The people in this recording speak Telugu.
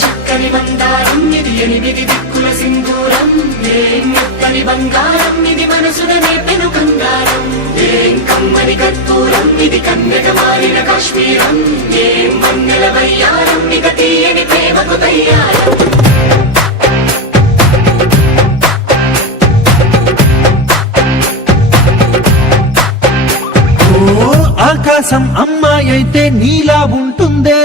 చక్కని మందారం ఇది 8 దిక్కుల సింధూరం మెత్తని బంగారం ఇది మనసున నేపెను కంగారం కమ్మని కర్పూరం ఇది కన్యక మారిన కాశ్మీరం మన్నెల వయ్యారం ఇక తీయని ప్రేమకు తయ్యారం ఆకాశం అమ్మాయి అయితే నీలా ఉంటుందే